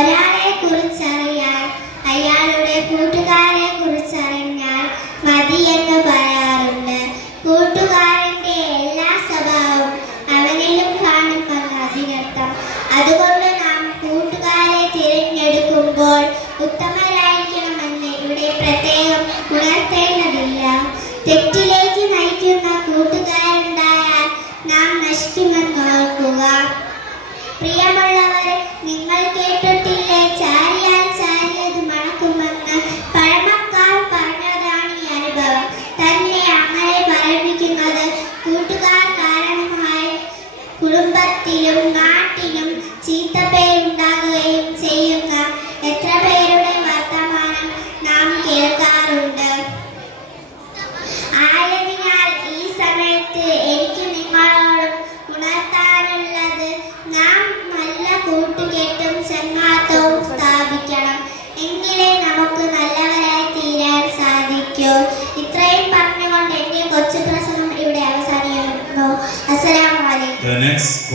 ഒരാളെ കുറിച്ചറിയാൻ അയാളുടെ കൂട്ടുകാരെ കുറിച്ചറിഞ്ഞാൽ മതി എന്ന് പറയാറുണ്ട്. കൂട്ടുകാരന്റെ എല്ലാ സ്വഭാവവും അവനിലും കാണുമെന്ന് അതിനർത്ഥം. അതുകൊണ്ട് നാം കൂട്ടുകാരെ തിരഞ്ഞെടുക്കുമ്പോൾ ഉത്തമരായിരിക്കണമെന്ന് ഇവിടെ പ്രത്യേകം ഉണർത്തേണ്ടതില്ല. തെറ്റിലേക്ക് നയിക്കുന്ന കൂട്ടുകാരുണ്ടായാൽ നാം നശിക്കുമെന്ന് ഓർക്കുക. പ്രിയമുള്ളവർ, നിങ്ങൾ കേട്ടിട്ടില്ലേ, ചാരിയാൽ ചാരിയത് മണക്കുമെന്ന്? പഴമക്കാർ പറഞ്ഞതാണ് ഈ അനുഭവം. തന്നെ അങ്ങനെ പറയിപ്പിക്കുന്നത് കൂട്ടുകാർ കാരണമായി കുടുംബത്തിലും നാട്ടിലും ചീത്തപ്പേരുണ്ടാകുകയും ചെയ്യുന്ന എത്ര പേരുടെ വർത്തമാനം നാം കേൾക്കാറുണ്ട്. ആയതിനാൽ ഈ സമയത്ത് എനിക്ക് നിങ്ങളോട് ഉണർത്താനുള്ളത്, നാം നല്ല കൂട്ടുകെട്ടും ചങ്ങാത്തവും സ്ഥാപിക്കണം. എങ്കിലേ നമുക്ക് നല്ലവരായി തീരാൻ സാധിക്കൂ. ഇത്രയും പറഞ്ഞുകൊണ്ട് എന്റെ കൊച്ചു പ്രസംഗം ഇവിടെ അവസാനിക്കുന്നു. അസ്സലാമു അലൈക്കും.